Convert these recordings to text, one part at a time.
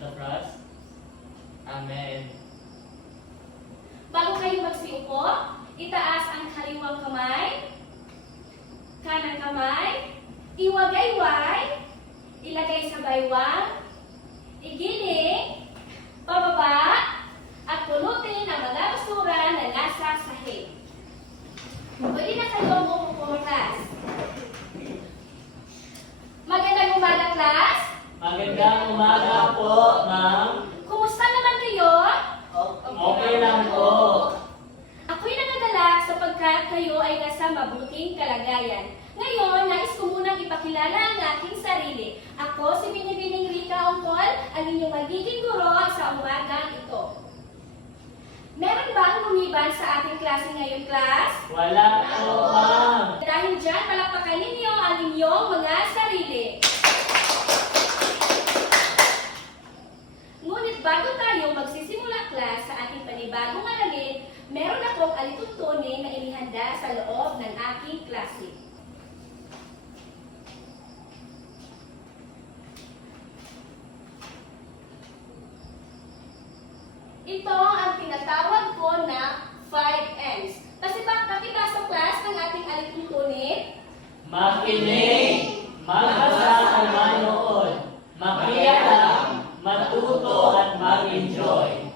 of the cross. Amen. Bago kayo magsiupo, itaas ang kaliwang kamay, kanang kamay, iwagayway, ilagay sa baywang, igiling, pababa, at pulutin ang mga basura na nasa sahig. Pwede na kayo umupo, class. Magandang umaga, class. Magandang umaga po, ma'am. Kumusta naman kayo? Okay lang po. Ako'y nagagalak sapagkat kayo ay nasa mabuting kalagayan. Ngayon, nais ko munang ipakilala ang aking sarili. Ako si Binibining Rika Ongkol, ang inyong magiging guro sa umagang ito. Meron bang lumiban sa ating klase ngayon, class? Wala po, ma'am. Dahil dyan, palakpakan ninyo ang inyong mga sarili. Ngunit bago tayo magsisimula, class, sa ating panibagong aralin, meron akong alituntunin na inihanda sa loob ng aking klase. Ito ang tinatawag ko na 5 M's. Kasi pakibasa, class, ng ating alituntunin. Makinig, magbasa at manood, makialam, matuto at mag-enjoy.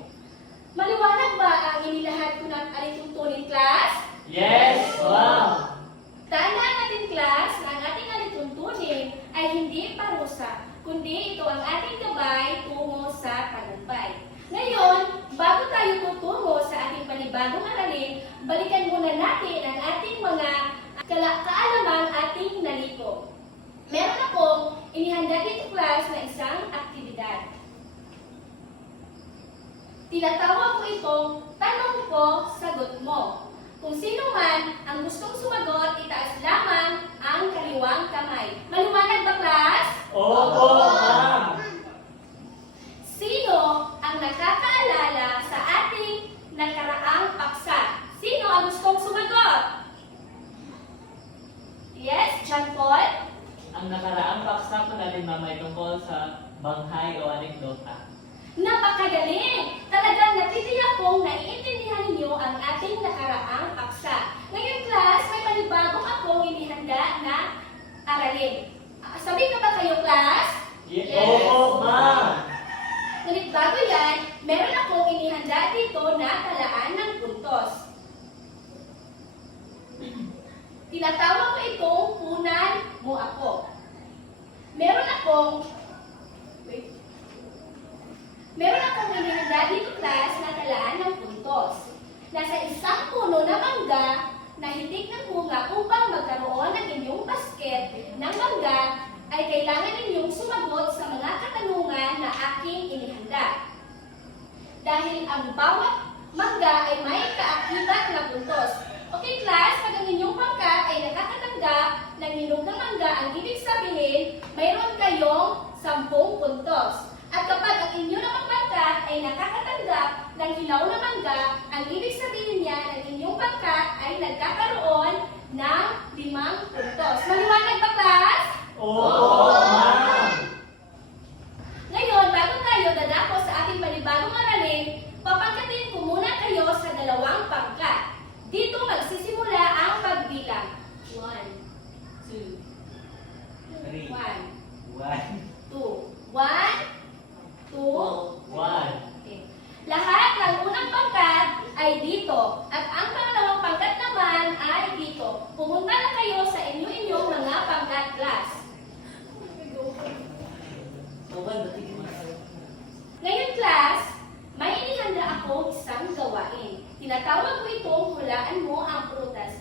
Maliwanag ba ang inilahad ko ng alituntunin, class? Yes, ma'am. Tandaan natin, class, na ang ating alituntunin ay hindi parusa, kundi ito ang ating gabay tungo sa tagumpay. Ngayon, bago tayo tutungo sa ating panibagong aralin, balikan muna natin ang ating mga kaalamang ating naliko. Meron akong inihanda dito, class, na isang aktibidad. Tinatawag ko itong tanong ko, sagot mo. Kung sino man ang gustong sumagot, itaas lamang ang kaliwang kamay. Maliwanag ba, class? Opo, ma'am. Sino ang nakakaalala sa ating nakaraang paksa? Sino ang gustong sumagot? Yes, John Paul? Ang nakaraang paksa ko na din, ma'am, ay tungkol sa banghay o anekdota. Napakagaling! Talagang natitiyak kong naiintindihan ninyo ang ating nakaraang paksa. Ngayon, class, may panibagong akong inihanda na aralin. Sabi ka ba kayo, class? Opo, ma'am. Ngunit bago yan, meron akong inihanda dito na talaan ng puntos. Tinatawag ko itong punan mo ako. Meron akong inihanda dito, class, na talaan ng puntos. Nasa isang puno na mangga na hitik ng bunga upang magkaroon ng inyong basket ng mangga, ay kailangan ninyong sumagot sa mga katanungan na aking inihanda. Dahil ang bawat mangga ay may kaakibat na puntos. Okay, class, pag ang inyong pangkat ay nakakatanggap ng hinog na mangga, ang ibig sabihin, mayroon kayong 10 puntos. At kapag ang inyo namang pangkat ay nakakatanggap ng hilaw na mangga, ang ibig sabihin niya ng inyong pangkat ay nagkakaroon ng 5 puntos. Maliwanag ba, class? Opo, ma'am. Ngayon, bago tayo dadako sa ating panibagong aralin, papangkatin ko muna kayo sa 2 pangkat. Dito magsisimula ang pagbilang. 1, 2, 3, 1, 1, 2, 1, 2, 1. okay. Lahat ng unang pangkat ay dito. At ang pangalawang pangkat naman ay dito. Pumunta na kayo sa inyo-inyong mga pangkat, class. Ngayon, class, may inihanda akong isang gawain. Tinatawag ko itong hulaan mo ang prutas.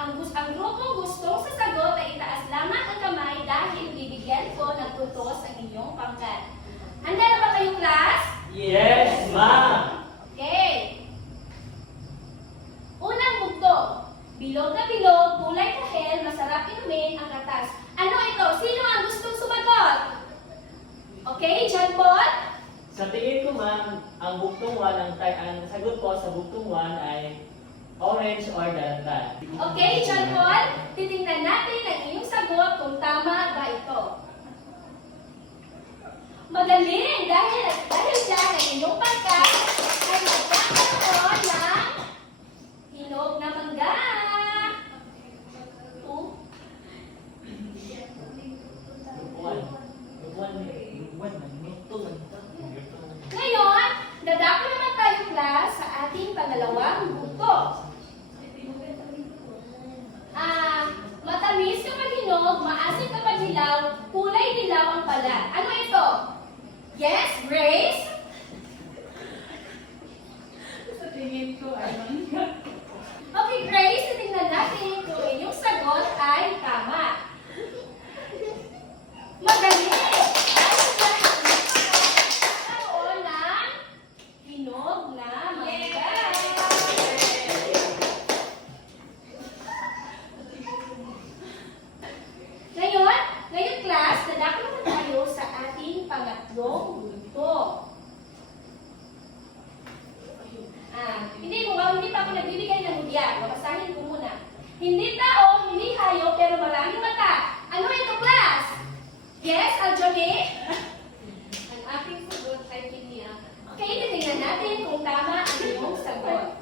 Ang grupong gustong sasagot ay itaas lamang ang kamay dahil bibigyan ko ng puntos ang inyong pangkat. Handa na ba kayo, class? Yes, ma'am. Okay. Unang bugtong. Bilog na bilog, kulay kahel, masarap inumin ang katas. Ano ito? Sino ang gustong sumagot? Okay, John Paul? Sa tingin ko, ma'am, ang buktong 1, ang sagot ko sa buktong 1 ay orange or dalandan. Okay, John Paul, titingnan natin ang iyong sagot kung tama ba ito. Magaling! Dahil dyan ang inyong pagka ay magkakaroon ng hinog na mangga. Oh, ngayon, dadako naman tayo class sa ating pangalawang bugto. Matamis kapag hinog, maasim kapag hilaw, kulay dilaw ang balat. Ano ito? Yes, Grace? Sa tingin ko ay mangga. Okay, Grace, tingnan natin kung inyong sagot ay tama. Magaling! Nagkaroon ng hinog na mangga. Ngayon class, dadako naman tayo sa ating pangatlong bugto. Hindi pa ako nagbibigay ng hudya. Babasahin ko muna. Hindi tao, hindi hayop, pero maraming mata. Ano ito, class? Yes, Aljone? Ang aking sagot ay pinya. Okay, titingnan natin kung tama ang iyong sagot.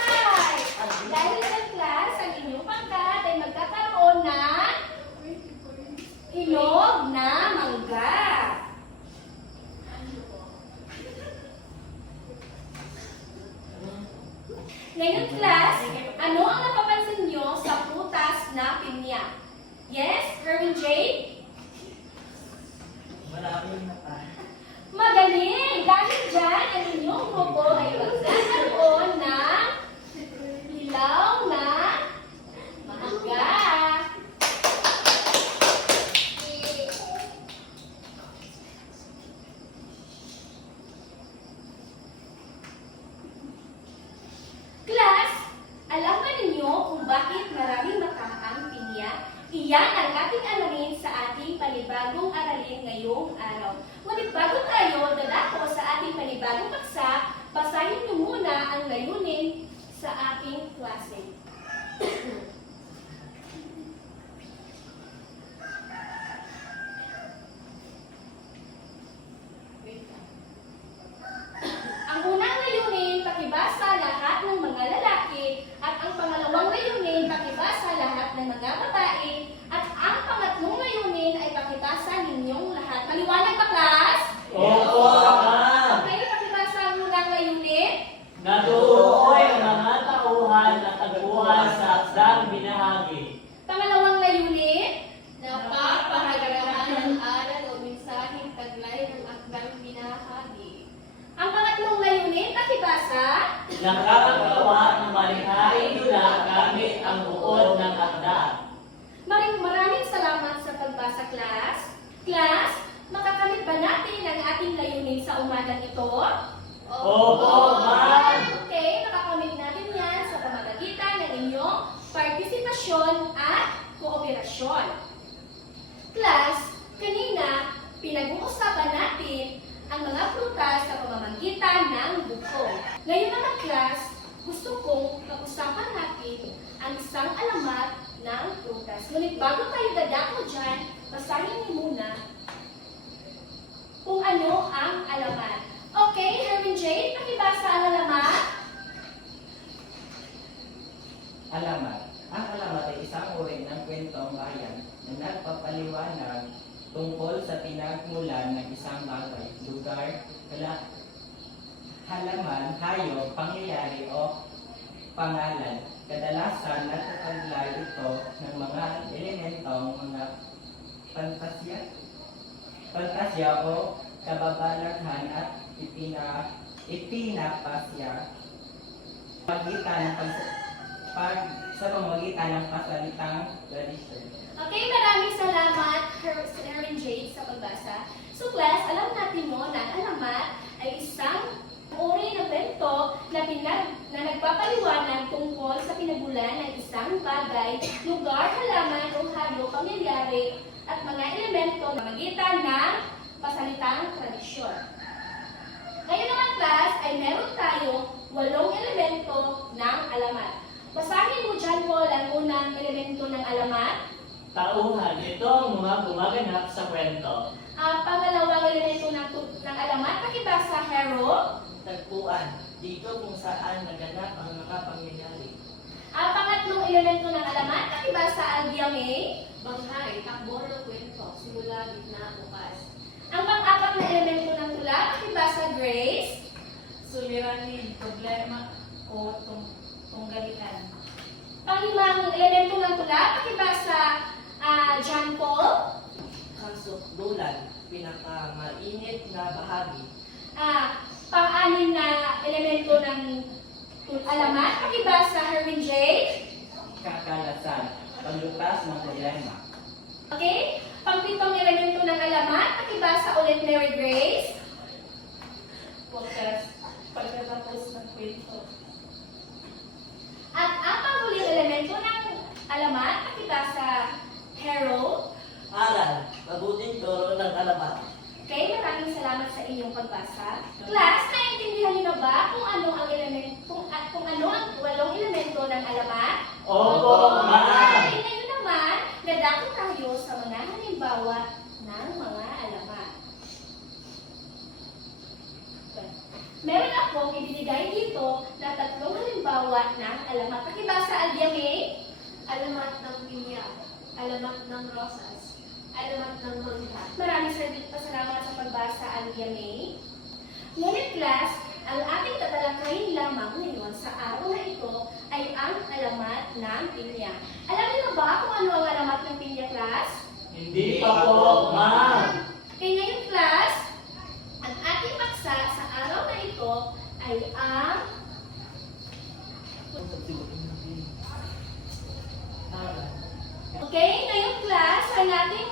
Alright! Dahil sa class, ang inyong pangkat ay magkakaroon ng hinog na mangga. Ngayon class, ano ang napapansin nyo sa prutas na pinya? Yes, Herman J? Maraming mata. Magaling! Dahil dyan, ang inyong grupo ay magkakaroon ng hilaw na mangga. Class, alam ba ninyo kung bakit maraming mata ang pinya? Iyan ang ating alamin sa ating panibagong aralin ngayong araw. Ngunit bago tayo dadako sa ating panibagong paksa, basahin niyo muna ang layunin sa ating klase. Ang unang layunin, pakibasa lahat ng mga lalaki, at ang pangalawang layunin, pakibasa lahat ng mga babae, at ang pangatlong layunin ay pakibasa ninyong lahat. Maliwanag ba, class? Opo, ma'am. Okay, pakibasa ang unang layunin. Natutukoy ang mga tauhan na tagpuan sa akdang binahagi. Pangalawang layunin. Napapahalagahan ang aral o mensaheng taglay ng akdang binahagi. Ang pangatlong layunin, pakibasa. Nakakagawa ng malikhaing dula gamit ang buod ng akda. Maraming salamat sa pagbasa, class. Class, makakamit ba natin ang ating layunin sa umagang ito? Opo, ma'am. Okay, makakamit natin yan sa pamamagitan ng inyong partisipasyon at kooperasyon. Class, kanina, pinag-uusapan natin ang mga prutas sa pamamagitan ng buko. Ngayon naman, class, gusto kong pag-usapan natin ang isang alamat ng prutas. Ngunit bago tayo dadako dyan, basahin niyo muna kung ano ang alamat. Okay, Herman J, pakibasa ang alamat. Alamat. Ang alamat ay isang uri ng kwentong bayan na nagpapaliwanag tungkol sa pinagmulan ng isang bagay, lugar, halaman, hayop, pangyayari o pangalan. Kadalasan natataglay ito ng mga elementong mga fantasya o kababalaghan at ipinapasya sa pamamagitan ng pasalitang tradisyon. Okay, maraming salamat, Herman J, sa pagbasa. So class, alam natin mo na ang alamat ay isang uri ng kwento na nagpapaliwanag tungkol sa pinagmulan ng isang bagay, lugar, halaman o hayop, pangyayari at mga elemento na magitan ng pasalitang tradisyon. Ngayon naman, class, ay meron tayo 8 elemento ng alamat. Basahin mo dyan po ang unang elemento ng alamat. tauhan. Ito ang mga gumaganap sa kwento. Pangalawang elemento ng alamat, pakibasa, hero. Tagpuan, dito kung saan naganap ang mga pangyayari. Pangatlong elemento ng alamat, pakibasa, aldiame. Banghay, takbo ng kwento, simula, gitna, bukas. Ang pang-apat na elemento ng tula, pakibasa, grace. Suliranin, problema, o tunggalian. Panglimang elemento ng tula, pakibasa, John Paul. Kasukdulan, pinakamainit na bahagi. Pang-anim na elemento ng alamat, pakibasa, Herwin J. Kakalasan, paglutas ng problema. Okay? Pang-pitong elemento ng alamat, pakibasa ulit, Mary Grace. Wakas, pagkatapos ng kwento. At ang panghuling elemento ng alamat, pakibasa, Harold. Aral, mabuting turo ng alamat. Okay, maraming salamat sa inyong pagbasa. Class, naiintindihan niyo na ba kung ano ang kung ano ang 8 elemento ng alamat? Opo, ma'am. Okay, ngayon naman, dadako tayo sa mga halimbawa ng mga alamat. Meron akong ibinigay dito na 3 halimbawa ng alamat. Pakibasa, Aldiame. Alamat ng pinya, alamat ng rosas, alamat ng mangga. Maraming salamat sa pagbasa, Aldiame. Ngunit class, ang ating tatalakayin lamang ngayon sa araw na ito ay ang alamat ng pinya. Alam niyo na ba kung ano ang alamat ng pinya, class? Hindi pa po, ma'am. Kaya ngayon, class, ang ating paksa sa araw na ito ay ang Okay, ngayong class, ang ating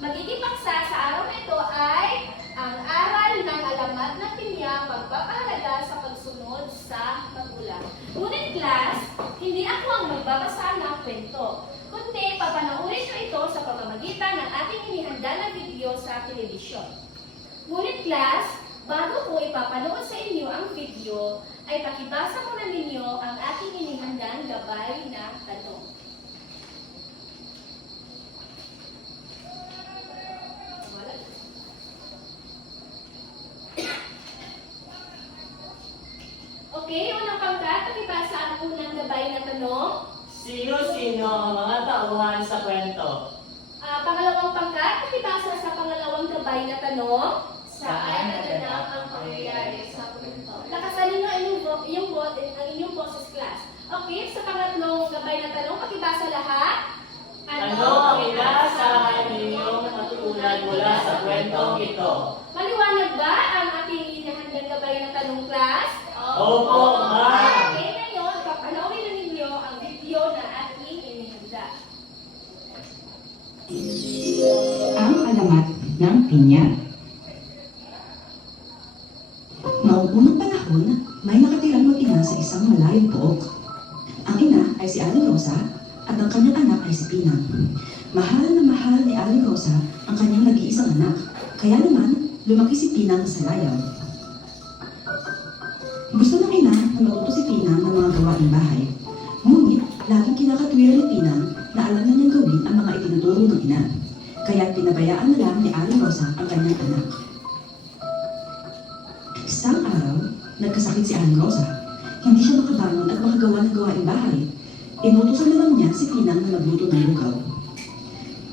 magiging paksa sa araw na ito ay ang aral ng alamat ng pinya, pagpapahalaga sa pagsunod sa magulang. Ngunit class, hindi ako ang magbabasa ng kwento, kundi papanoorin nyo ito sa pamamagitan ng ating inihanda na video sa telebisyon. Ngunit class, bago ko ipapanood sa inyo ang video, ay pakibasa muna ninyo ang ating inihandang gabay na tanong. Okay, unang pangkat, pakibasa ang unang gabay na tanong. Sino-sino ang mga tauhan sa kwento? Pangalawang pangkat, pakibasa sa pangalawang gabay na tanong. Saan naganap ang pangyayari sa kwento? Lakasanin nyo ang inyong boses class. Okay, sa pangatlong gabay na tanong, pakibasa lahat. Ano ang inaasahan ninyong matutunan mula sa kwentong ito? Maliwanag ba ang ating inahandang gabay na tanong class? Opo, ma'am. Okay, ngayon, papanoorin na ninyo ang video na ating inihanda. Ang alamat ng pinya. Noong unang panahon, may nakatirang mag-ina sa isang malayong pook. Ang ina ay si Aling Rosa at ang kanyang anak ay si Pinang. Mahal na mahal ni Aling Rosa ang kanyang nag-iisang anak, kaya naman lumaki si Pinang sa layaw. Gusto ng ina na matuto si Pinang ng mga gawaing bahay. Ngunit, laging kinakatwiran ni Pinang na alam na niyang gawin ang mga itinuturo ng ina. Kaya pinabayaan na lang ni Aling Rosa ang kanyang anak. Isang araw, nagkasakit si Aling Rosa. Hindi siya makabangon at makagawa ng gawaing bahay. Inutusan na lang niya si Pinang na magluto ng lugaw.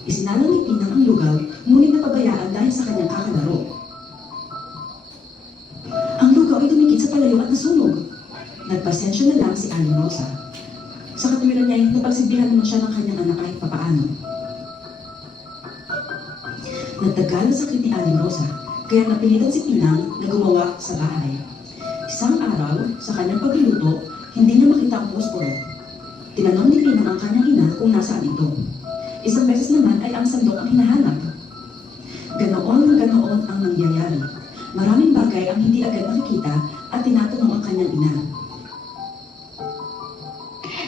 Isinalang ni Pinang ang lugaw, ngunit napabayaan dahil sa kanyang kakalaro. Ang lugaw ay dumikit sa palayo at nasunog. Nagpasensya na lang si Aling Rosa. Sa katwiran niya ay napagsilbihan naman siya ng kanyang anak kahit papaano. Nagtagal ang sakit ni Aling Rosa, kaya napilitan si Pinang na gumawa sa bahay. Isang araw, sa kanyang pagluluto, hindi niya makita ang posporo. Tinanong ni Pinang ang kanyang ina kung nasaan ito. Isang beses naman ay ang sandok ang hinahanap. Ganoon na ganoon ang nangyayari. Maraming bagay ang hindi agad nakikita at tinatanong ang kanyang ina.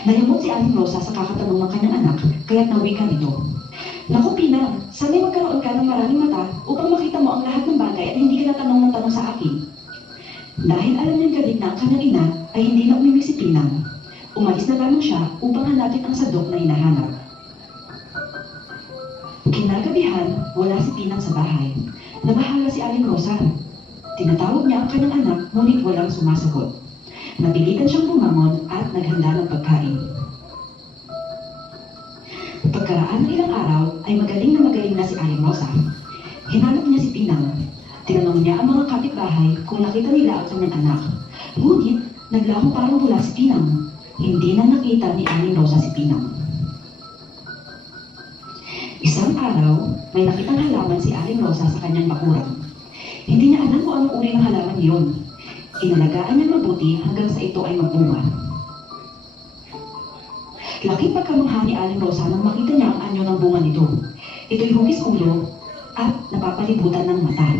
Nayamot si Aling Rosa sa kakatanong ng kanyang anak, kaya't nawika nito. Naku Pinang, sana'y magkaroon ka ng maraming mata upang makita mo ang lahat ng bagay at hindi ka natanong ng tanong sa akin. Dahil alam niyang galit na ang kanyang ina, ay hindi na umiwi si Pinang. Umalis na lamang siya upang hanapin ang sadok na hinahanap. gabihan, wala si Pinang sa bahay. Nabahala si Aling Rosa. Tinatawag niya ang kanyang anak, ngunit walang sumasagot. Napilitan siyang bumangon at naghanda ng pagkain. Pagkaraan ng ilang araw ay magaling na si Aling Rosa. Hinanap niya si Pinang. Tinanong niya ang mga kapitbahay kung nakita nila ang kanyang anak. Ngunit naglaho parang wala si Pinang. Hindi na nakita ni Aling Rosa si Pinang. Isang araw, may nakitang halaman si Aling Rosa sa kanyang bakuran. Hindi niya alam kung anong uri ng halaman iyon. Inalagaan niya mabuti hanggang sa ito ay magbunga. Laking pagkamangha ni Aling Rosa nang makita niya ang anyo ng bunga nito. Ito'y hugis ulo at napapalibutan ng mata.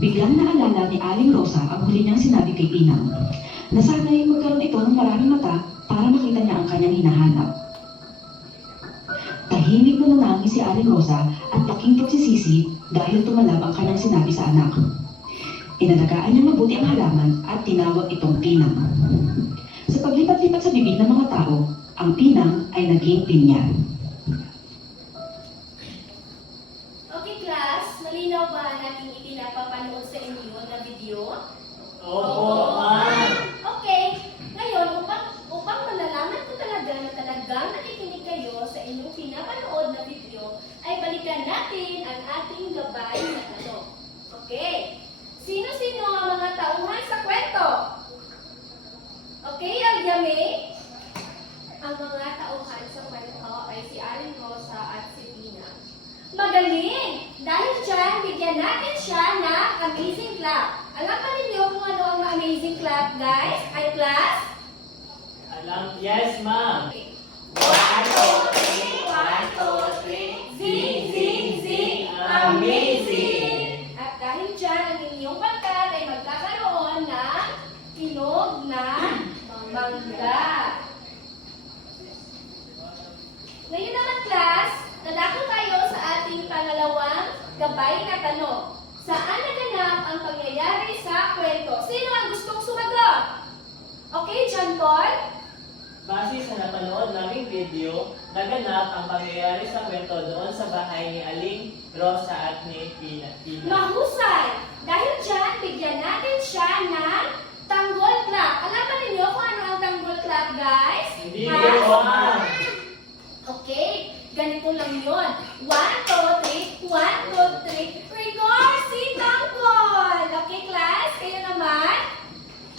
Biglang naalala ni Aling Rosa ang huli niyang sinabi kay Pinang, na sana'y magkaroon ito ng maraming mata para makita niya ang kanyang hinahanap. Tahimik na nanangis si Aling Rosa at laking pagsisisi dahil tumalab ang kanyang sinabi sa anak. Inalagaan niya mabuti ang halaman at tinawag itong Pinang. Sa paglipat-lipat sa bibig ng mga tao, ang Pinang ay naging pinya. Okay class, malinaw ba ang ating ipinapapanood sa inyo na video? Opo, ma'am. Okay, ngayon upang malalaman ko talaga na talagang nakikinig kayo sa inyong pinapanood na video, ay balikan natin ang ating gabay na tanong. Okay, sino-sino ang mga tauhan sa kwento? Okay, Alyame? Ang mga tauhan sa kwento ay si Aling Rosa at si Pinang. Magaling! Dahil dyan, bigyan natin siya ng amazing clap. Alam ba ninyo kung ano ang amazing clap, guys? Ay, class? Alam, yes, ma'am. Okay. 1, 2, 3, 1, 2, 3. Zing, zing, zing! Amazing! At dahil dyan, ang inyong pagkat ay magkakaroon ng hinog na mangga. Ngayon naman, class, nadako tayo sa ating pangalawang gabay na tanong. Saan naganap ang pangyayari sa kwento? Sino ang gustong sumagot? Okay, John Paul? Base sa napanood naming video, naganap ang pangyayari sa kwento doon sa bahay ni Aling Rosa at ni Pina. Mahusay! Dahil dyan, bigyan natin siya ng tanggol clap. Alam ba ninyo kung ano ang tanggol clap, guys? Hindi Ha? po, ma'am. Okay, ganito lang yun. 1, 2, 3, 1, 2, 3, rigor si tanggol! Okay, class? Kayo naman?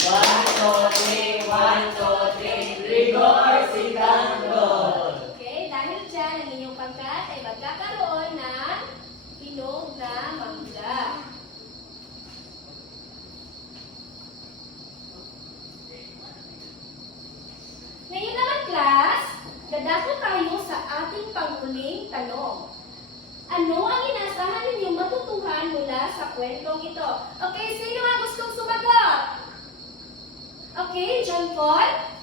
1, 2, 3, 1, 2, 3. Rigor si tanggol. Okay, dahil dyan, ang inyong pangkat ay magkakaroon ng hinog na mangga. Ngayon naman, class, dadako tayo sa ating panghuling tanong. Ano ang inasahan ninyong matutuhan mula sa kwentong ito? Okay, sino ang gustong sumagot? Okay, John Paul?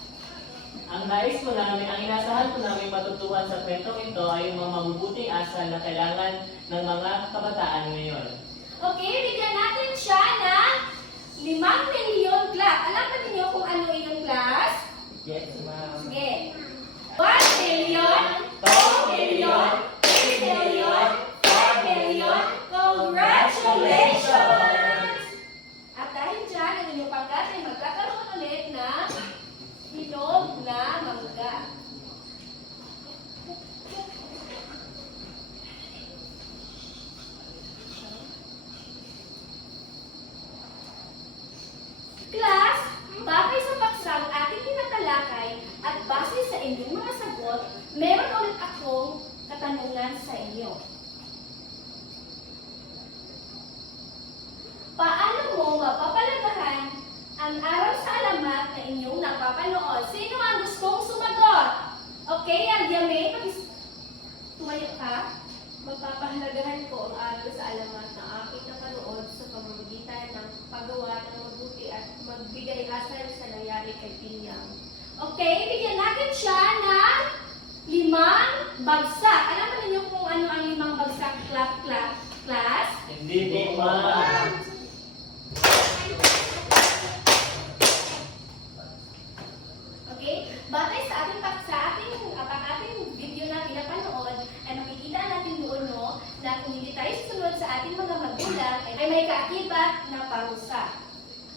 Ang nais ko namin, ang inasahan ko namin matutuhan sa kwentong ito ay yung mga mabubuting asal na kailangan ng mga kabataan ngayon. Okay, bigyan natin siya ng 5 milyon clap. Alam ba ninyo kung ano yung class? Yes, ma'am. Sige. 1 million, 2 million, 3 million, 4 million. Congratulations! At dahil dyan, ang inyong pangkat ay magkakaroon ulit ng hinog na mangga. Class, bagay sa paksang ating tinatalakay at base sa inyong mga sagot, meron ulit akong katanungan sa inyo. Paano mo mapapalagahan ang araw sa alamat na inyong napapanood? Sino ang gustong sumagot? Okay, Alyame, tumayo ka. Magpapahalagahan ko ang aral sa alamat na aking napanood sa pamamagitan ng paggawa ng mabuti at magbigay asal sa nangyari kay Pinang. Okay, bigyan natin siya ng 5 bagsak. Alam mo ninyo kung ano ang 5 bagsak, class? Hindi po, ma'am. Okay? Batay sa ating video na pinapanood, ay makikita natin doon, no, ay may kaakibat na parusa.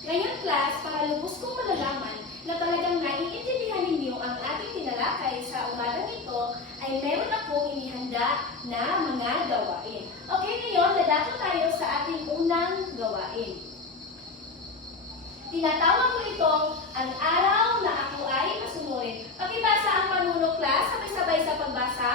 Ngayon class, para lubos kong malalaman na talagang naiintindihan ninyo ang ating tinalakay sa umagang ito, ay meron akong inihanda na mga gawain. Okay, ngayon, dadako tayo sa ating unang gawain. Tinatawag ko itong ang araw na ako ay masunurin. Pakibasa ang panuno class, sabay-sabay sa pagbasa.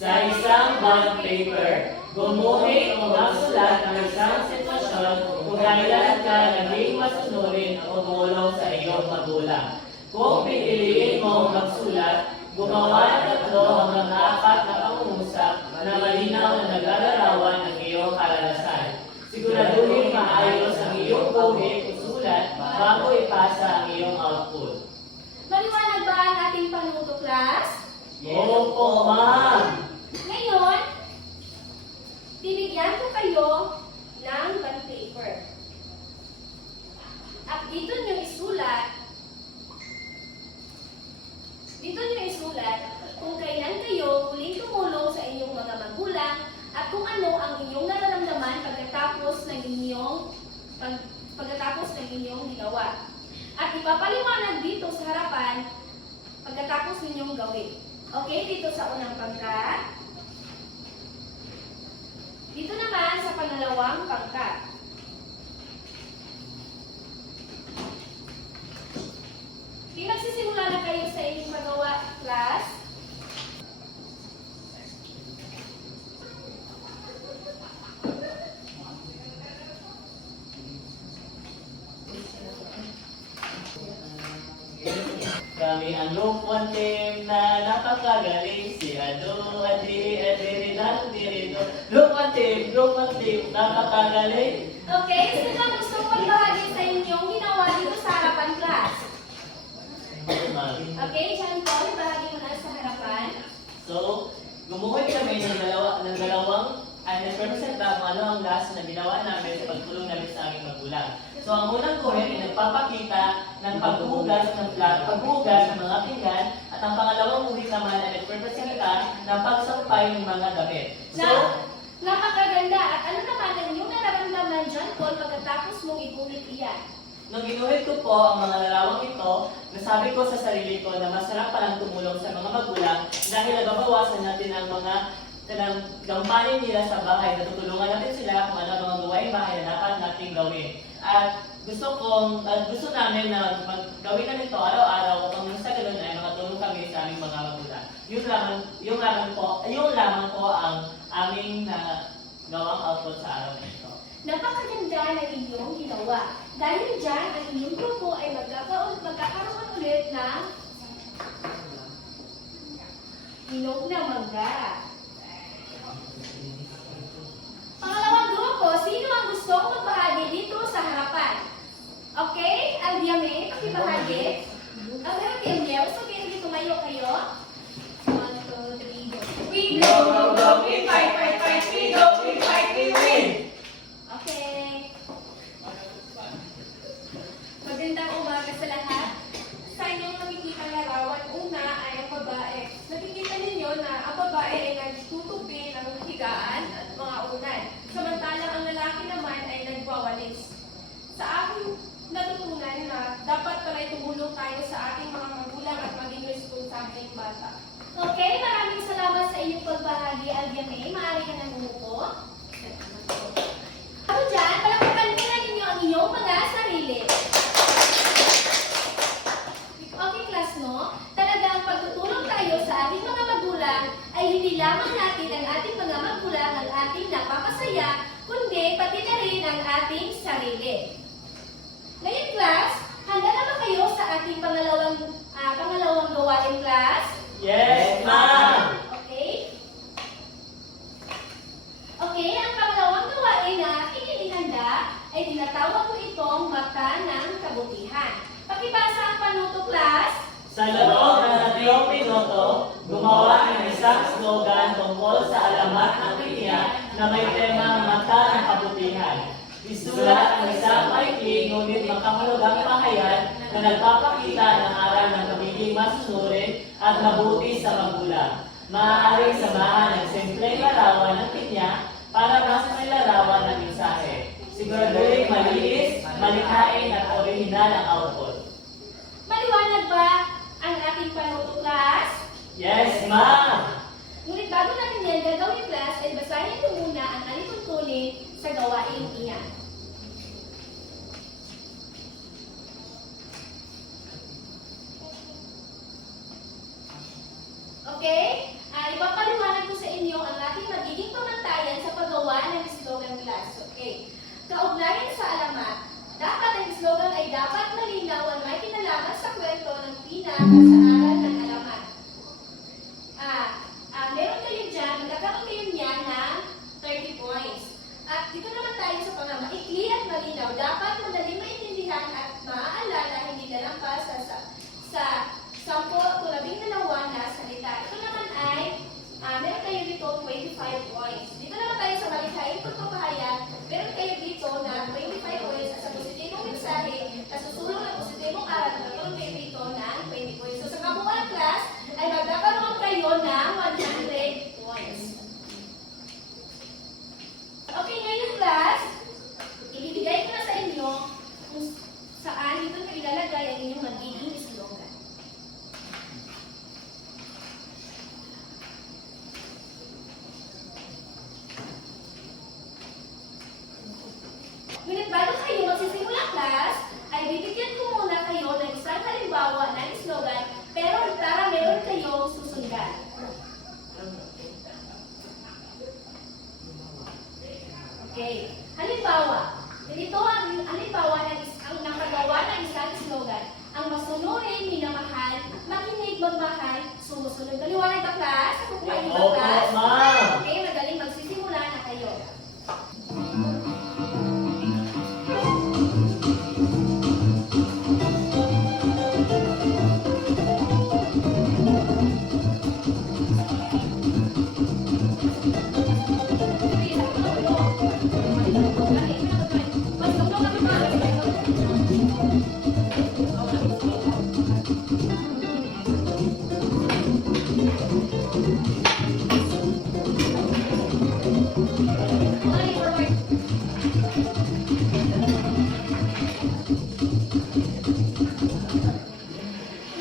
Sa isang bond paper, gumuhit o magsulat ng isang sitwasyon kung kailan ka naging masunurin o tumulong sa iyong magulang. Kung pipiliin mo magsulat, gumawa ng 3 hanggang 4 na pangungusap na malinaw na naglalarawan ng iyong karanasan. Siguraduhin maayos ang iyong guhit o sulat bago ipasa ang iyong output. Maliwanag ba ang ating panuto class? Opo, ma'am! Ngayon, bibigyan ko kayo ng bond paper. At dito nyo isulat kung kailan kayo huling tumulong sa inyong mga magulang at kung ano ang inyong nararamdaman pagkatapos ng inyong ginawa. At ipapaliwanag dito sa harapan pagkatapos ninyong gawin. Okay, dito sa unang pangkat. Dito naman sa pangalawang pangkat. Okay, magsisimula na kayo sa inyong magawa, class. Kami ang lupon team na napakagaling si Ado, Adiri, Dirito. Lupon team, napakagaling. Okay, sino ang gustong magbahagi sa inyong ginawa dito sa harapan, class? Okay, John Paul, bahagi mo na sa harapan. So, gumuhit kami ng dalawang nag-represent na kung ano ang last na ginawa namin sa pagtulong namin sa aming magulang. So, ang unang guhit ay nagpapakita ng paghugas ng mga pinggan at ang pangalawang guhit naman ay nagrepresenta ng pagsampay ng mga damit. So, Napakaganda. At ano naman ang inyong nararamdaman, John Paul, pagkatapos mong iguhit iyan? nung ginuhit ko po ang mga larawang ito, nasabi ko sa sarili ko na masarap palang tumulong sa mga magulang dahil nagabawasan natin ang mga gampanin nila sa bahay. Natutulungan natin sila kung ano ang mga gawain bahay na dapat nating gawin. At gusto namin na gawin namin ito araw-araw upang sa ganun ay makatulong kami sa aming mga magulang. Yung lamang po ang aming gawang output sa araw na ito. Napakaganda ng inyong ginawa. Dahil dyan, ang inyong grupo ay magkakaroon ulit ng hinog na mangga. Pangalawang grupo, sino ang gustong magbahagi dito sa harapan? Okay? Albiame, pakibahagi. Ang Albiame, sabihin dito tumayo kayo. 1, 2, 3, go. We go, we fight, we go, we fight, we win! Okay. Magandang umaga sa lahat. Sa inyong makikita larawan, una ay ang babae. Nakikita ninyo na ang babae ay nagtutupi ng higaan at mga unan. Samantalang ang lalaki naman ay nagwawalis. Sa aking natutunan na dapat pala tumulong tayo sa ating mga magulang at maging responsableng bata. Okay, maraming salamat sa inyong pagbahagi, Albiame. Maaari ka nang umupo. Ako dyan, palakpakan muna ninyo ang inyong mga sarili. Okay, class, no? Talagang pagtutulong tayo sa ating mga magulang ay hindi lamang natin ang ating mga magulang ang ating napapasaya, kundi pati na rin ang ating sarili. Ngayon, class, handa na ba kayo sa ating pangalawang gawain, class? Yes, ma'am! Okay? Okay, ang pangalawang gawain na aking inihanda ay tinatawag ko itong mata ng kabutihan. Pakibasa ang panuto, class. Sa loob ng ating pinoto, gumawa ng isang slogan tungkol sa alamat ng pinya na may temang mata ng kabutihan. Isulat ang isang maikli ngunit makahulugang pahayag na nagpapakita ng aral ng pagiging masunurin at mabuti sa magulang. Maaaring samahan ng simpleng larawan ng pinya para mas may larawan ng mensahe. Siguraduhin malinis, malikhain at orihinal ang output. Maliwanag ba ang ating panuto, class? Yes, ma'am! Ngunit bago natin yan gagawin, class, ay basahin ko muna ang alituntunin sa gawain iyan. Okay? Ipapaliwanag ko sa inyo ang ating magiging pamantayan sa paggawa ng slogan, class. Okay. Kaugnayan sa alamat, dapat ang slogan ay dapat malinaw at may kinalaman sa kwento ng pinag at sa aral ng alamat. Meron kayo dyan, magkakaroon kayo niyan ng 30 points. At dito naman tayo sa pangamaikli at malinaw, dapat madaling maintindihan at maaalala, hindi lalampas sa 10 o 12 na salita. Ito naman ay, meron kayo dito 25 points. Dito naman tayo sa malikhaing pagpapahayag, meron kayo dito na 25 points at sa positibong mensahe, kasusulong ng positibong aral, meron kayo dito ng 20 points. So sa kabuuan, class, ay magkakaroon kayo ng 100 points. Okay, ngayon, class, ibibigay ko na sa inyo kung saan dito na ilalagay ang inyong magiging slogan. Ngunit bago kayo magsisimula, class, ay bibigyan ko muna kayo ng isang halimbawa ng slogan, pero para meron kayong susundan. Okay. Halimbawa, ganito ang halimbawa ng nakagawa ng isang slogan. Ang masunurin, minamahal, makinig, magmahal, sumusunod. Naliwanag ba, class? Kukuha niyo ba, Opo, class? ma'am. Okay, magaling. Magsisimula na kayo.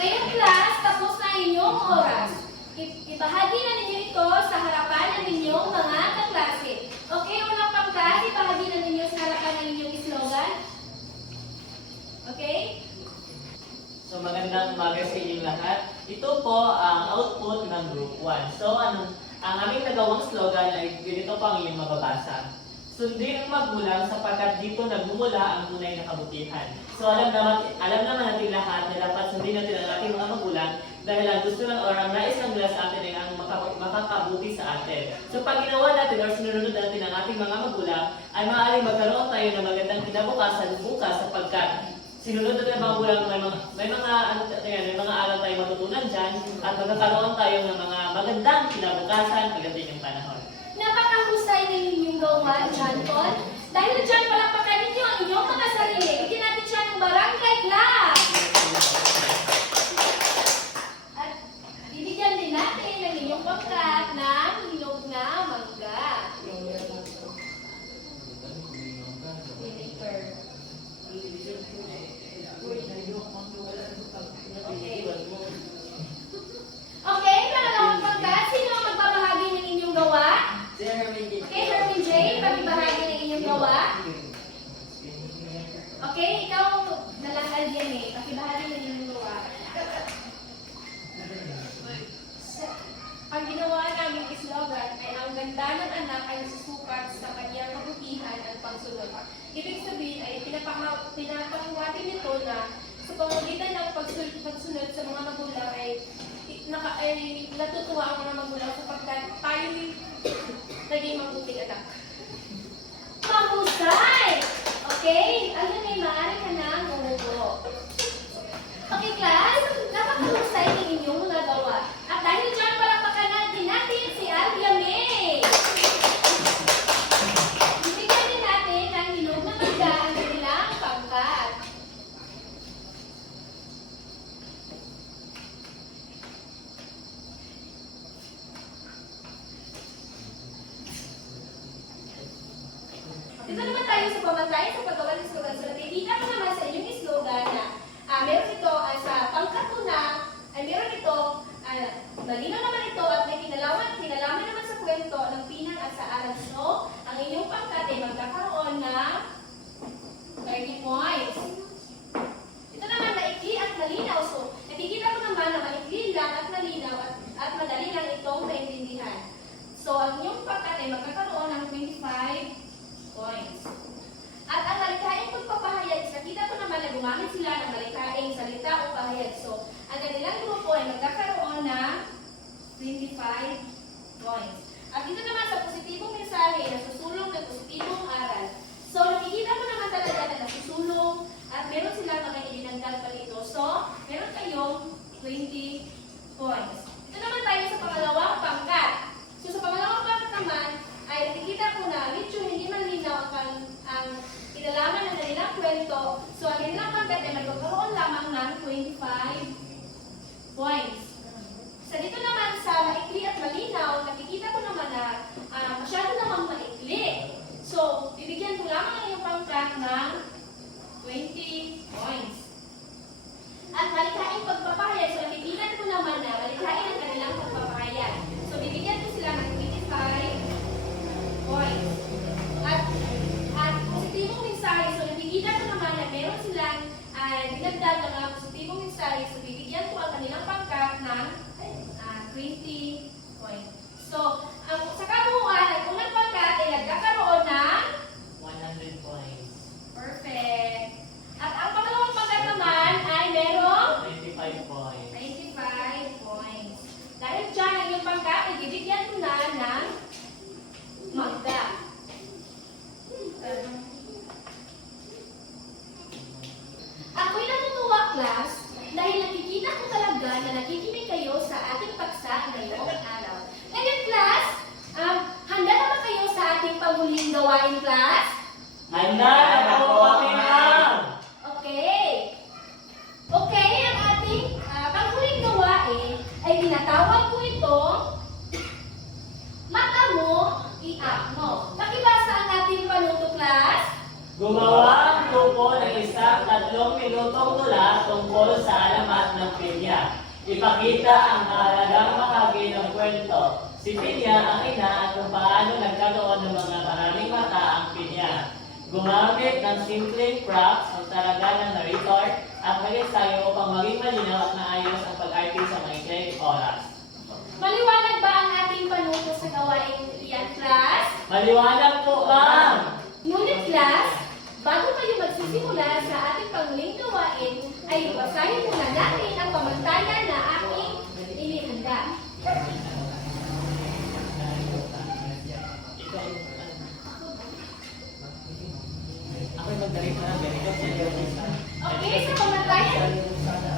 Ngayon, class, tapos na inyong oras. Ibahagi na ninyo ito sa harapan ng inyong mga kaklase. Okay, unang pangklase, ibahagi na ninyo sa harapan ng inyong slogan. Okay? So magandang umaga sa inyong lahat. Ito po ang output ng Group 1. So ang aming nagawang slogan ay ganito po ang inyong mababasa. Sundin ang magulang sapagkat dito nagmumula ang tunay na kabutihan. So alam naman natin lahat na dapat sundin natin ang ating mga magulang dahil ang gusto ng or ang nais ng nila sa atin ay ang makakabuti sa atin. So pag ginawa natin or sinunod natin ang ating mga magulang, ay maaaring magkaroon tayo ng magandang kinabukasan bukas sapagkat sinunod natin ang mga magulang, may mga aral tayong matutunan dyan at magkakaroon tayo ng mga magandang kinabukasan pagdating ng panahon. Napakahusay ng inyong gawa, John Paul. Dahil dyan, palakpakan ninyo ang inyong mga sarili. Bigyan natin siya ng barangay class. At bibigyan din natin ng inyong pangkat ng hinog na mangga. Okay, pangalawang pangkat. Sino ang magbabahagi ng inyong gawa? Okay, Hermin J, pag-ibahagi ng inyong gawa. Okay, ikaw nalangal yan eh. Pag-ibahagi ng inyong gawa. Ang ginawa naming slogan ay ang ganda ng anak ay nasusukat sa kanyang kabutihan at pagsunod. Ibig sabihin ay pinapahiwatig nito na sa pamamagitan ng pagsunod sa mga magulang ay natutuwa ang mga magulang sapagkat tayo naging mabuting anak. Mahusay! Okay, ayun ay maaari ka na umupo. Okay, class, napakahusay ng inyong mga gawa. At dahil dyan, palakpakan natin si Alvia May. Bibigyan din natin ng hinog na mangga ang kanilang pangkat. Dito naman tayo sa pamantayan sa paggawa ng slogan. So, nakikita ko naman sa inyong slogan na meron ito sa pangkatuna, ay meron ito, malinaw naman ito at may kinalaman naman sa kwento ng pinang at sa aral. So, ang inyong pangkat ay magkakaroon ng 30 points. Ito naman maikli at malinaw. So, nakikita ko naman na maikli lang at malinaw at madali lang itong maintindihan. So, ang inyong pangkat ay magkakaroon ng 25 points. At ang malikhaing pagpapahayag, nakita ko naman na gumamit sila ng malikhaing salita o pahayag. So, ang kanilang grupo ay magkakaroon ng 25 points. At dito naman sa positibong mensahe, nasusulong ng positibong aral. So, nakikita mo naman talaga na nasusulong at meron silang mga ilinagdag pa dito. So, meron kayong 20 points. Ito naman tayo sa pangalawang pangkat. So, sa pangalawang pangkat naman, ay nakikita ko na medyo hindi malinaw ang kinalaman ng kanilang kwento. So, ang kanilang pangkat ay magkakaroon lamang ng 25 points. Sa dito naman sa maikli at malinaw, nakikita ko naman na masyado namang maikli. So, bibigyan ko lamang ang iyong pangkat ng 20 points. At malikhaing pagpapahayag, so nakikita ko naman na malikhain ang kanilang pagpapahayag. So, bibigyan ko sila ng 25 points. At positibong mensahe, so nakikita ko naman na meron silang dinagdag na mga positibong mensahe, so bibigyan ko ang kanilang pangkat ng 20 points. So, sa kabuuan, ang unang pangkat ay nagkakaroon ng 100 points. perfect. At ang pangalawang pangkat naman ay merong 25 points. 95 points. Dahil dyan, ang iyong pangkat ay bibigyan ko na ng magda. Ako'y natutuwa, class, dahil nakikita ko talaga na nakikinig kayo sa ating paksa ngayong araw. Ngayon, class, handa na ba kayo sa ating panghuling gawain, class? Handa na po kami, ma'am! Okay. Okay, ang ating panghuling gawain ay tinatawag ko itong mata mo, iyak mo. Pakibasa ang ating panuto, class. Gumawa ang grupo ng isang 3 minutong tula tungkol sa alamat ng pinya. Ipakita ang mahalagang bahagi ng kwento. Si Pinya ang ina at kung paano nagkaroon ng mga maraming mata ang pinya. Gumamit ng simpleng props o talaga ng narrator at mag-ensayo upang maging malinaw at maayos ang pag-arte sa maikling oras. Maliwanag ba ang ating panuto sa gawain iyan, class? Maliwanag po, ma'am! Ngunit, class, bago kayo magsisimula sa ating panghuling gawain, ay basahin muna natin ang pamantayan na aking inihanda. Ako'y mag-direct na Okay, sa pamantayan,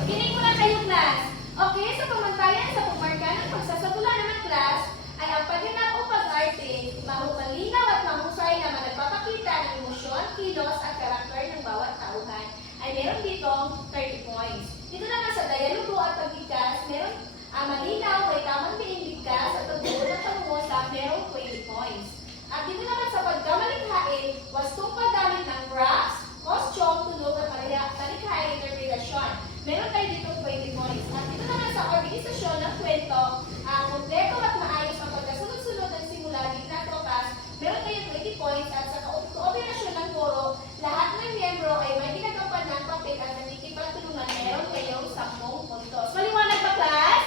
kinig muna kayo, class. Okay, sa pamantayan sa pumarka ng pagsasabula naman, class, ay ang paghinap o pag-arte, mahumalinaw at mahusay na nagpapakita ng emosyon, kilos at karakter ng bawat tauhan, ay meron ditong 30 points. Dito naman sa dialogo at pagbigkas, meron malinaw, may tamang binibigkas at pagbuo ng pangungusap, merong 20 points. At dito naman sa pagkamalikhain, wastong paggamit ng props, costume, tunog at malikhaing interpretasyon. Meron tayo dito 20 points. At dito naman sa organisasyon ng kwento, kompleto at maayos ang pagkasunod-sunod ng simula, gitna at wakas, meron tayo 20 points. At sa koordinasyon ng koro, lahat ng miyembro ay may ginagapan ng papel at nakikipagtulungan, meron kayong 10 puntos. Maliwanag ba, class?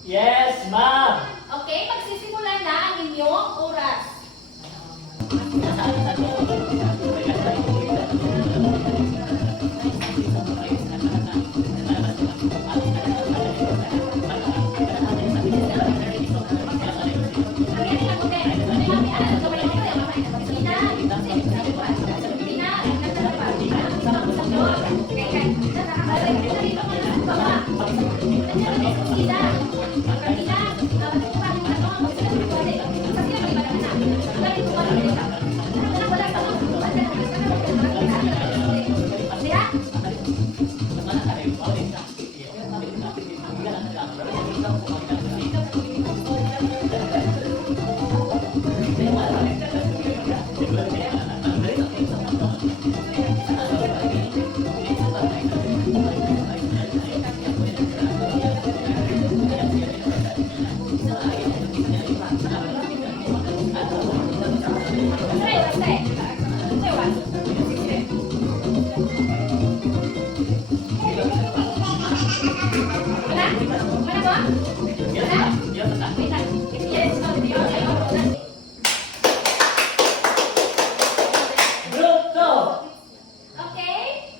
Yes, ma'am! Okay, magsisimula na ang inyong oras. Thank you. Wala? Wala ba? Wala? Wait lang. Yes, Group 2! okay.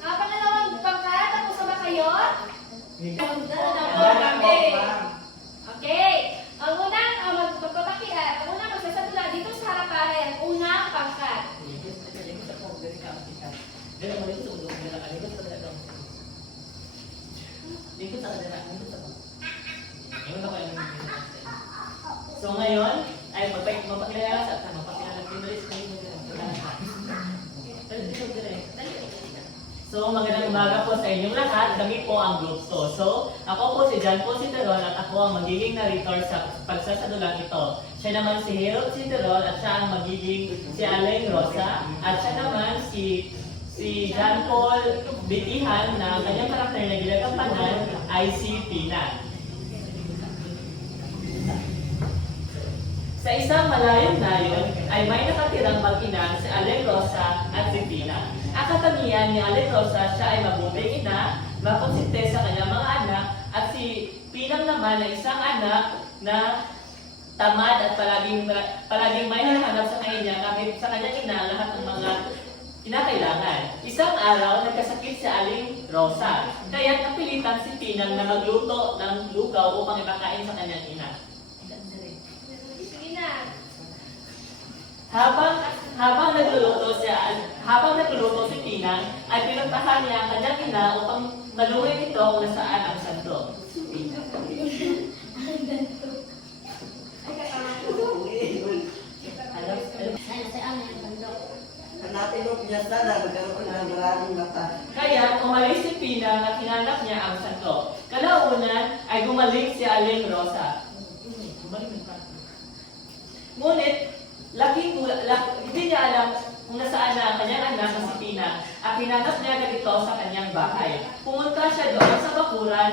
Pangalawang bangka, tapos na ba kayo? Okay. Ang unang magsasadula dito sa harapan ay ang unang pangkat. So ngayon, ay magpakilala sa magpakilala So magandang umaga po sa inyong lahat. Kami po ang Group 2. So ako po si John Paul Citeron at ako ang magiging narrator sa pagsasadulang ito. Siya naman si Harold Citeron at siya ang magiging si Alain Rosa at siya naman si John Paul Bitihan na ang kanyang karakter na ginagampanan ay si Pina. Sa isang malayong layon ay may nakatirang mag-ina si Alain Rosa at si Pina. Ang katangian ni Alain Rosa, siya ay mabuting ina, makonsiste sa kanyang mga anak, at si Pinang naman ay isang anak na tamad at palaging may hinahanap sa kanya kahit sa kanyang ina lahat ng mga kinakailangan. Isang araw, nagkasakit si Aling Rosa, kaya napilitan si Pinang na magluto ng lugaw upang ipakain sa kanyang ina. Sige na. Habang nagluluto si Pinang, ay pinuntahan niya ang kanyang ina upang maluhin ito kung nasaan ang sandok. Hanapin mo pinasada, magkaroon ng maraming mata. Kaya umalis si Pinang at hinanap niya ang sandok. Kalaunan ay gumaling si Aling Rosa. Ngunit, hindi niya alam kung nasaan na ang kanyang anak na si Pina at hinanap niya agad ito sa kanyang bahay. Pumunta siya doon sa bakuran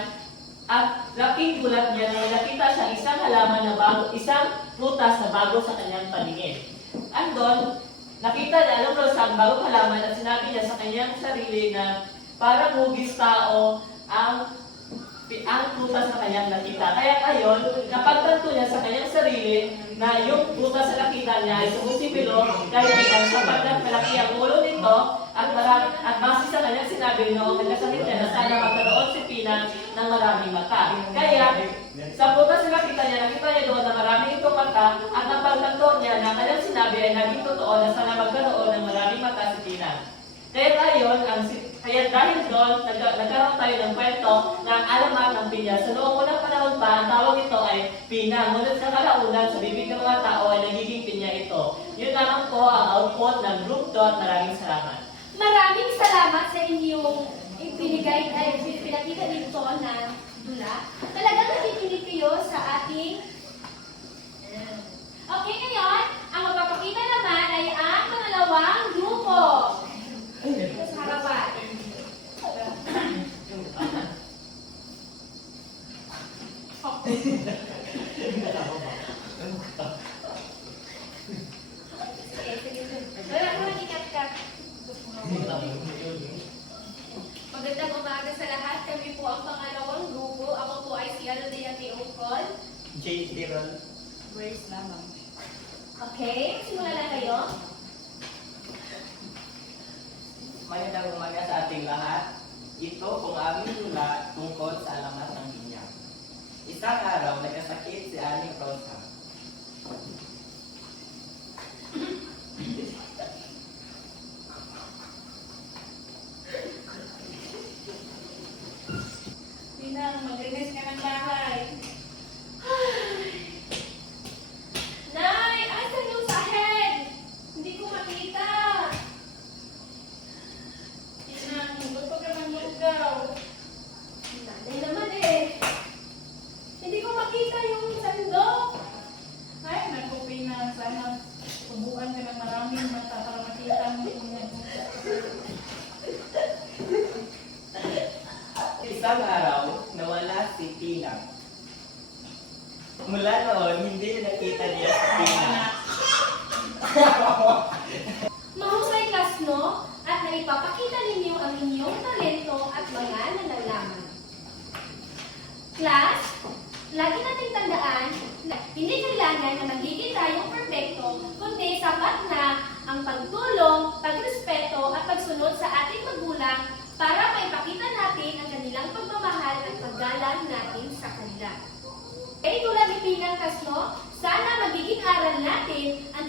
at laking gulat niya na nakita siya isang halaman na bago, isang prutas na bago sa kanyang paningin. Andon, nakita ni Aling Rosa ang bagong halaman at sinabi niya sa kanyang sarili na parang hugis tao ang prutas na kanyang nakita. Kaya ayon, napagtanto niya sa kanyang sarili na yung prutas na nakita niya ay sumusipilo kaibigan sapagkat malaki ang ulo nito at base sa kanyang sinabi noong nagkasakit niya na sana magkaroon si Pina ng maraming mata. Kaya sa prutas na nakita niya doon na maraming itong mata at napagtanto niya na kanyang sinabi ay naging totoo na sana magkaroon ng maraming mata si Pina. Kaya dahil doon, nagkaroon tayo ng kwento ng alamat ng pinya. Sa noong unang panahon pa, ang tawag ito ay Pina. Ngunit sa kalaunan, sa bibig ng mga tao ay nagiging pinya ito. Yun naman po ang output ng Group 2 at maraming salamat. Maraming salamat sa inyong pinakita dito na dula. Talagang nakikinig kayo sa ating... Okay, ngayon, ang magpapakita naman ay ang pangalawang grupo. Sa harapan. Magandang umaga sa lahat. Kami po ang pangalawang grupo. Ako po ay si Alodea Teocol. J. Tirol. Okay, simula na kayo. Magandang umaga sa ating lahat. Ito kung aming tula tungkol sa alamat ng binyag. Isang araw, nagkasakit si Aling Rosa. Pinang, maglinis ka ng bahay. Nay, asan yung sahig? Hindi ko makita. Pinang, gusto ka ng lugaw. Nanay naman eh. Hindi ko makita yung sandok. Ay, naku, Pinang. Sana subukan ka ng maraming mata para makita mo yung Isang araw, nawala si Pinang. Mula noon, hindi na nakita niya si Pinang.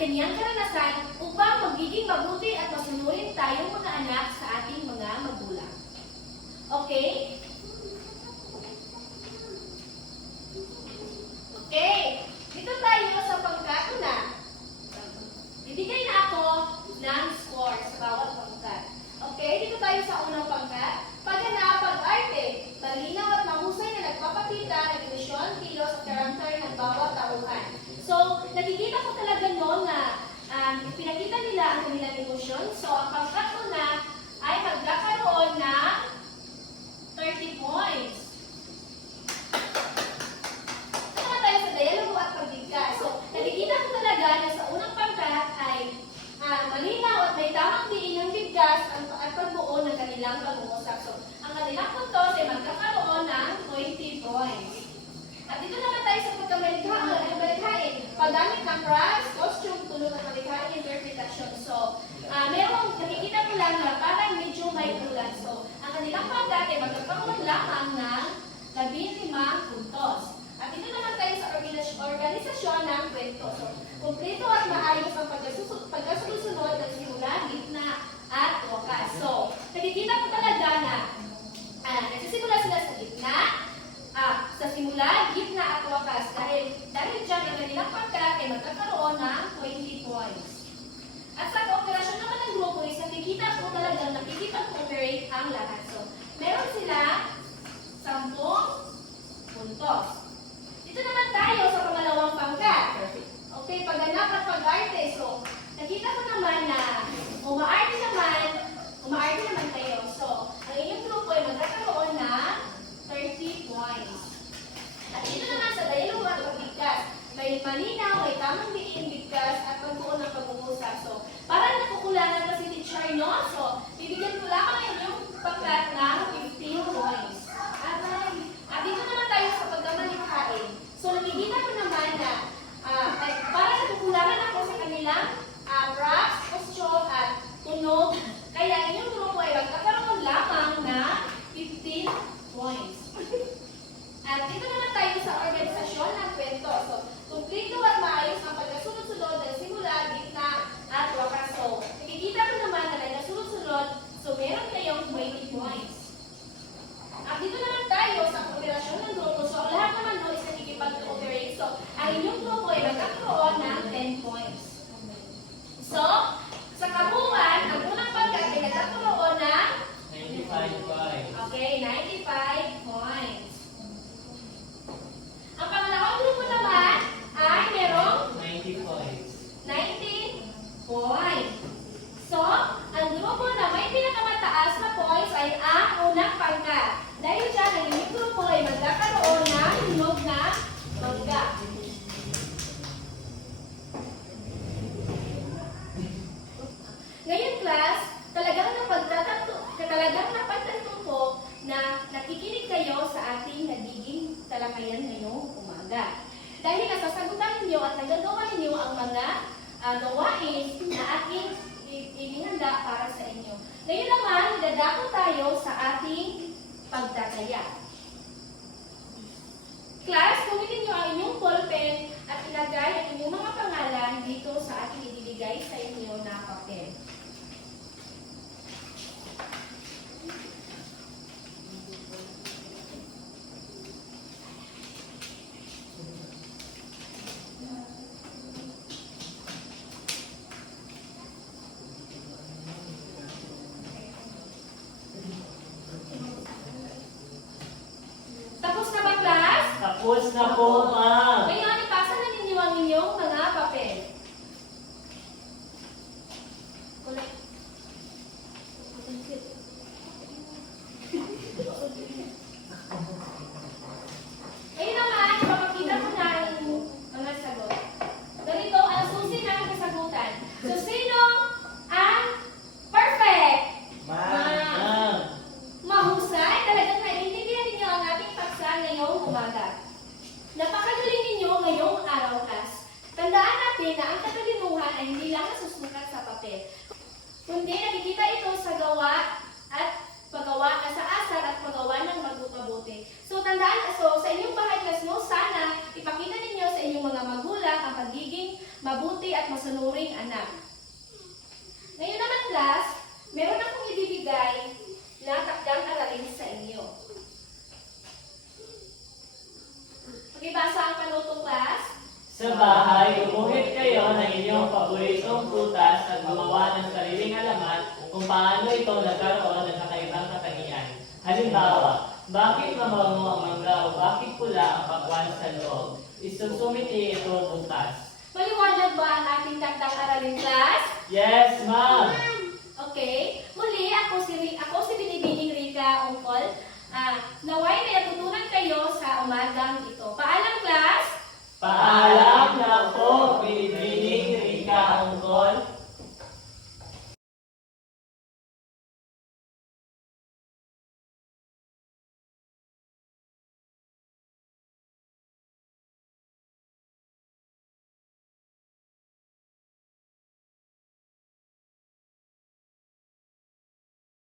ganyang karanasan upang magiging mabuti at masunurin tayong mga anak sa ating mga magulang. Okay? Okay. Dito tayo sa pangkat-una. Bibigay na ako ng score sa bawat pangkat. Okay, dito tayo sa unang pangkat. Pagganap, pag-arte, malinaw at mahusay na nagpapakita ng emosyon, kilos at karakter ng bawat tauhan. So, nakikita ko talaga noon na pinakita nila ang kanilang emosyon. So, ang pangkat-una ay magkakaroon ng 30 points. Ito naman tayo sa dialogo at pagbigkas. So, nakikita ko talaga na sa unang pangkat ay malinaw at may tamang diin ng bigkas at pagbuo ng kanilang pag-uusap. So, ang kanilang puntos ay magkakaroon ng 20 points. At dito naman tayo sa pagkamalikhain. Paggamit ng crafts, costume, tulog at malikhain interpretation. So, nakikita ko lang na parang medyo may kulang. So, ang kanilang pangkat ay magkakaroon lamang ng 15 puntos. At dito naman tayo sa organisasyon ng kwento. So, kumpleto at maayos ang pagkasusunod ng simula, gitna, at wakas. So, nakikita ko talaga na nagsisimula sila sa gitna, sa simula, gitna, at wakas. Dahil dyan ang kanilang pangkat ay magkakaroon ng 20 points. At sa kooperasyon naman ng grupo is nakikita ko talagang nakikipag-cooperate ang lahat. So, meron sila 10 puntos. Dito naman tayo sa pangalawang pangkat. Okay, pagganap at pag-arte. So, nakita ko naman na umaarte naman kayo. So, ang inyong grupo ay magkakaroon ng 30 points. At dito naman sa dialogo at pagbigkas, may malinaw, may tamang diin, bigkas, at pagbuo ng pag-uusap. So, parang nakukulangan pa si teacher, no? So, bibigyan ko lamang inyong pangkat ng 15 points. At dito naman tayo sa pagkamalikhain. So, nakikita ko naman na parang nakukulangan ako sa kanilang props, costume, at tunog. Kaya inyong grupo ay magkakaroon lamang ng 15 points. At dito naman tayo sa organisasyon ng kwento. So, kumplito at maayos ang pagkasunod-sunod ng simula, gitna, at wakas. So, nakikita ko naman na nagkasunod-sunod, so meron kayong 20 points. At dito naman tayo sa kooperasyon ng grupo. So, ang lahat naman doon is nakikipag-cooperate. So, ang inyong grupo ay magkakaroon ng 10 points. So, sa kabuuan, ang unang pangkat ay nagkakaroon ng 95 points. okay, 95 points. Ang pangalawang grupo naman ay merong 90 points. 19 points. So, ang grupo na may pinakamataas na points ay ang unang pangkat. Dahil dyan, ang inyong grupo ay magkakaroon ng hinog na mangga. Ngayon, class, talagang napagtanto ko na nakikinig kayo sa ating nagiging talakayan ngayong umaga. Dahil nasasagutan ninyo at nagagawa ninyo ang mga gawain na aking inihanda para sa inyo. Ngayon naman, dadako tayo sa ating pagtataya. Class, gamitin niyo ang inyong ballpen at ilagay ang inyong mga pangalan dito sa ating ibibigay sa inyo na papel. Tapos na ba, class? Tapos na po, ma'am. Ngayon, ipasa na ninyo ang inyong mga papel. Ngayon naman, ipapakita ko na ang mga sagot. Ganito ang susi ng kasagutan. So, sino ang perfect? Ma'am. Mahusay, talagang naiintindihan ninyo ang ating paksa ngayong umaga. Napakagaling ninyo ngayong araw, class. Tandaan natin na ang katalinuhan ay hindi lang nasusukat sa papel, kundi nakikita ito sa gawa at paggawa sa asal at paggawa ng mabuti. So tandaan, sa inyong bahay, class mo, sana ipakita ninyo sa inyong mga magulang ang pagiging mabuti at masunuring anak. Ngayon naman, class, meron akong ibibigay na takdang aralin sa inyo. Pakibasa ang panutong, class. Sa bahay, umuhit kayo ng inyong paboritong prutas at gumawa ng sariling alamat kung paano ito nagkaroon ng kakaibang katangian. Halimbawa, bakit mabango ang mangga o bakit pula ang pakwan sa loob? Isusumiti ito bukas. Maliwanag ba ang ating takdang aralin, class? Yes, ma'am! Okay. Muli, ako si Binibining Rica Ungkol. Naway may natutunan kayo sa umagang ito. Paalam, class! Paalam!